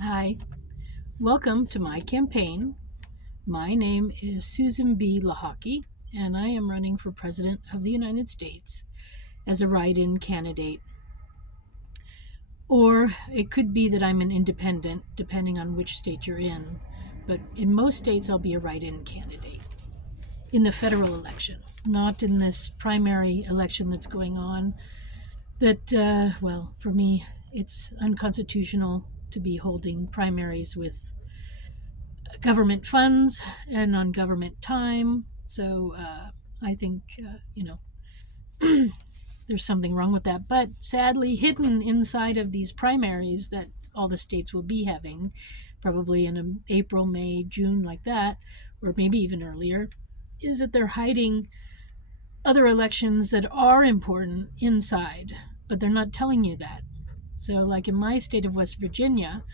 Hi, welcome to my campaign. My name is Susan B. Lochocki, and I am running for President of the United States as a write-in candidate. Or it could be that I'm an independent, depending on which state you're in. But in most states, I'll be a write-in candidate in the federal election, not in this primary election that's going on. For me, it's unconstitutional to be holding primaries with government funds and on government time. So I think, there's something wrong with that. But sadly, hidden inside of these primaries that all the states will be having, probably in April, May, June, like that, or maybe even earlier, is that they're hiding other elections that are important inside, but they're not telling you that. So, like in my state of West Virginia,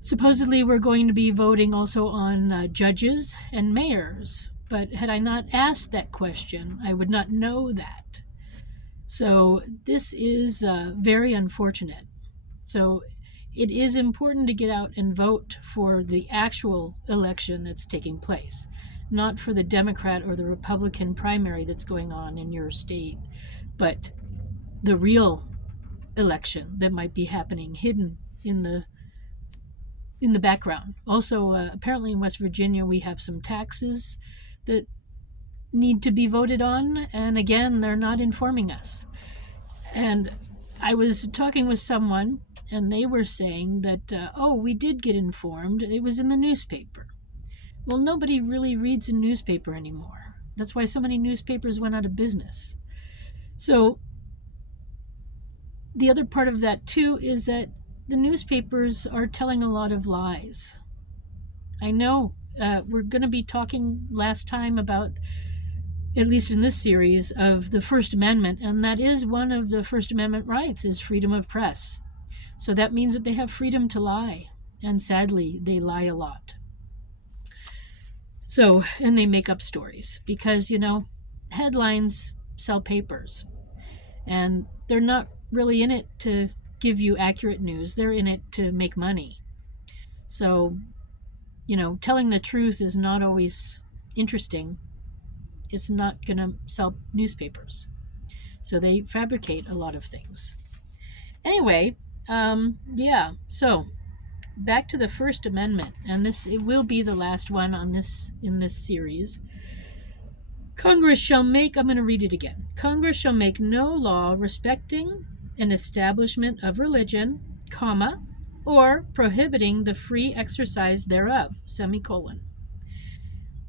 supposedly, we're going to be voting also on judges and mayors. But had I not asked that question, I would not know that. So this is very unfortunate. So it is important to get out and vote for the actual election that's taking place, not for the Democrat or the Republican primary that's going on in your state, but the real election that might be happening hidden in the background. Also, apparently in West Virginia, we have some taxes that need to be voted on, and again, they're not informing us. And I was talking with someone, and they were saying that, we did get informed. It was in the newspaper. Well, nobody really reads a newspaper anymore. That's why so many newspapers went out of business. So, the other part of that, too, is that the newspapers are telling a lot of lies. I know we're going to be talking last time about, at least in this series, of the First Amendment, and that is one of the First Amendment rights, is freedom of press. So that means that they have freedom to lie, and sadly, they lie a lot. So, and they make up stories because, headlines sell papers, and they're not really in it to give you accurate news. They're in it to make money. So, telling the truth is not always interesting. It's not going to sell newspapers. So they fabricate a lot of things. Anyway, so back to the First Amendment, and it will be the last one in this series. Congress shall make, I'm going to read it again. Congress shall make no law respecting an establishment of religion, or prohibiting the free exercise thereof,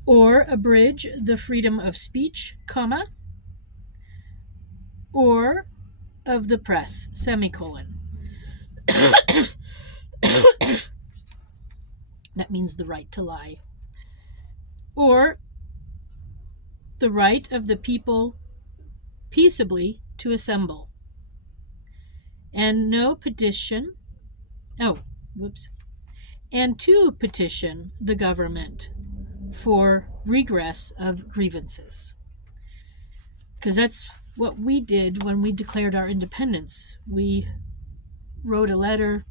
or abridge the freedom of speech, or of the press, That means the right to lie. Or the right of the people peaceably to assemble. And no petition, and to petition the government for regress of grievances. Because that's what we did when we declared our independence. We wrote a letter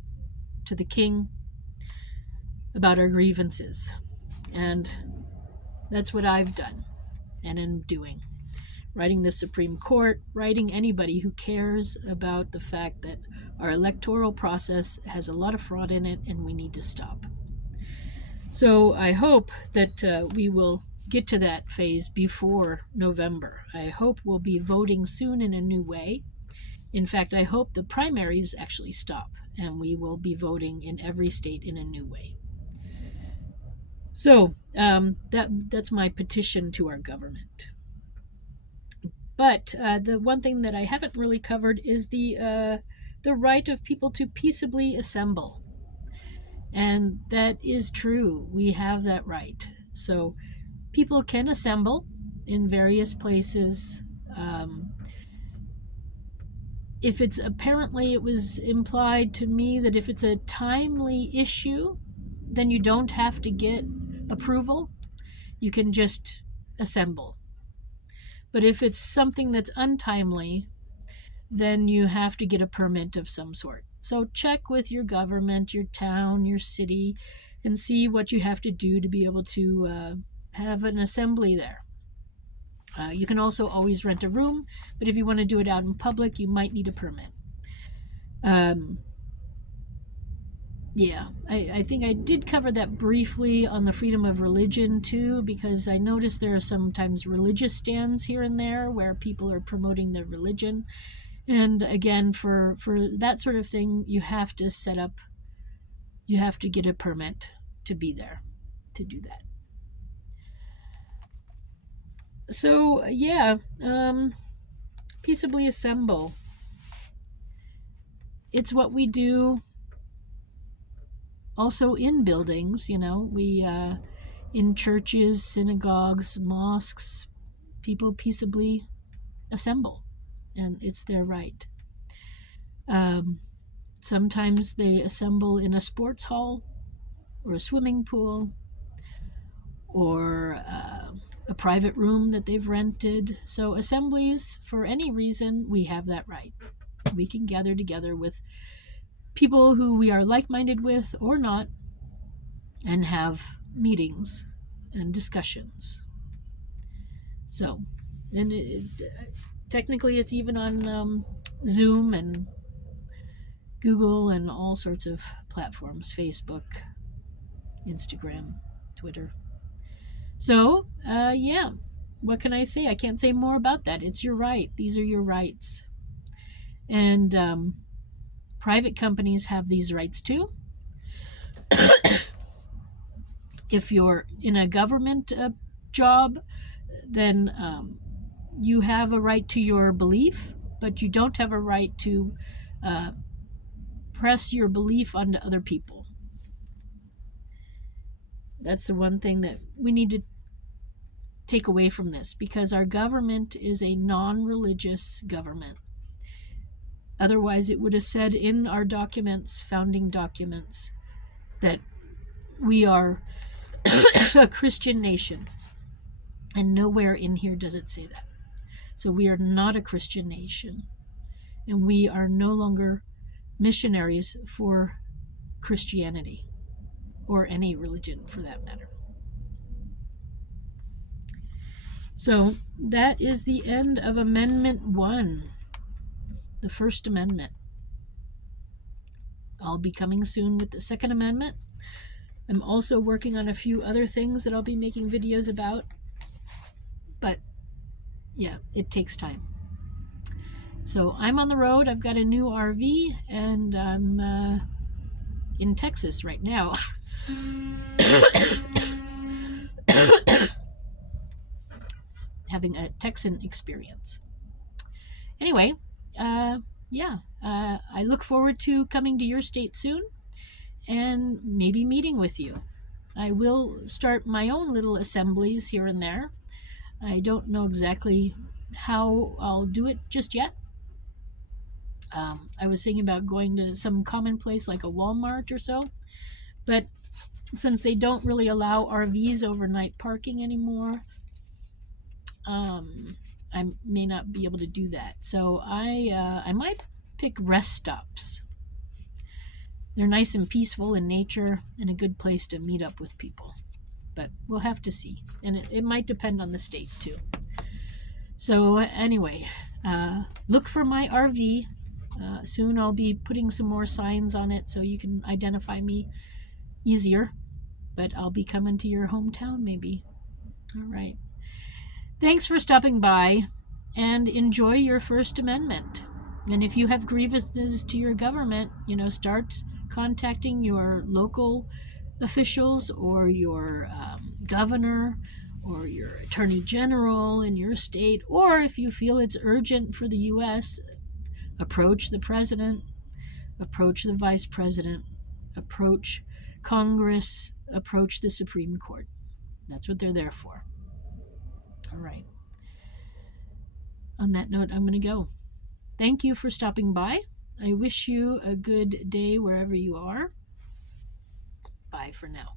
to the king about our grievances. And that's what I've done and am doing. Writing the Supreme Court, writing anybody who cares about the fact that our electoral process has a lot of fraud in it and we need to stop. So I hope that we will get to that phase before November. I hope we'll be voting soon in a new way. In fact, I hope the primaries actually stop and we will be voting in every state in a new way. So that's my petition to our government. But the one thing that I haven't really covered is the right of people to peaceably assemble. And that is true. We have that right. So people can assemble in various places. If it's apparently, it was implied to me that if it's a timely issue, then you don't have to get approval. You can just assemble. But if it's something that's untimely, then you have to get a permit of some sort. So check with your government, your town, your city, and see what you have to do to be able to have an assembly there. You can also always rent a room, but if you want to do it out in public, you might need a permit. Yeah, I think I did cover that briefly on the freedom of religion too, because I noticed there are sometimes religious stands here and there where people are promoting their religion. And again, for that sort of thing, you have to get a permit to be there to do that. So, yeah, peaceably assemble. It's what we do also in buildings, we in churches, synagogues, mosques, people peaceably assemble, and it's their right. Sometimes they assemble in a sports hall or a swimming pool or a private room that they've rented. So assemblies, for any reason, we have that right. We can gather together with people who we are like-minded with or not and have meetings and discussions. So, and technically it's even on Zoom and Google and all sorts of platforms, Facebook, Instagram, Twitter. So, yeah, what can I say? I can't say more about that. It's your right. These are your rights. And private companies have these rights too. If you're in a government job, then you have a right to your belief, but you don't have a right to press your belief onto other people. That's the one thing that we need to take away from this, because our government is a non-religious government. Otherwise, it would have said in our documents, founding documents, that we are a Christian nation. And nowhere in here does it say that. So we are not a Christian nation. And we are no longer missionaries for Christianity, or any religion for that matter. So that is the end of Amendment 1, the First Amendment. I'll be coming soon with the Second Amendment. I'm also working on a few other things that I'll be making videos about. But yeah, it takes time. So I'm on the road. I've got a new RV, and I'm in Texas right now. Having a Texan experience. Anyway, yeah, I look forward to coming to your state soon and maybe meeting with you. I will start my own little assemblies here and there. I don't know exactly how I'll do it just yet. I was thinking about going to some common place like a Walmart or so, but since they don't really allow RVs overnight parking anymore, I may not be able to do that. So I might pick rest stops. They're nice and peaceful in nature and a good place to meet up with people. But we'll have to see. And it might depend on the state too. So anyway, look for my RV. Soon I'll be putting some more signs on it so you can identify me easier. But I'll be coming to your hometown maybe. All right. Thanks for stopping by, and enjoy your First Amendment. And if you have grievances to your government, start contacting your local officials or your governor or your attorney general in your state, or if you feel it's urgent for the U.S., approach the president, approach the vice president, approach Congress, approach the Supreme Court. That's what they're there for. All right. On that note, I'm going to go. Thank you for stopping by. I wish you a good day wherever you are. Bye for now.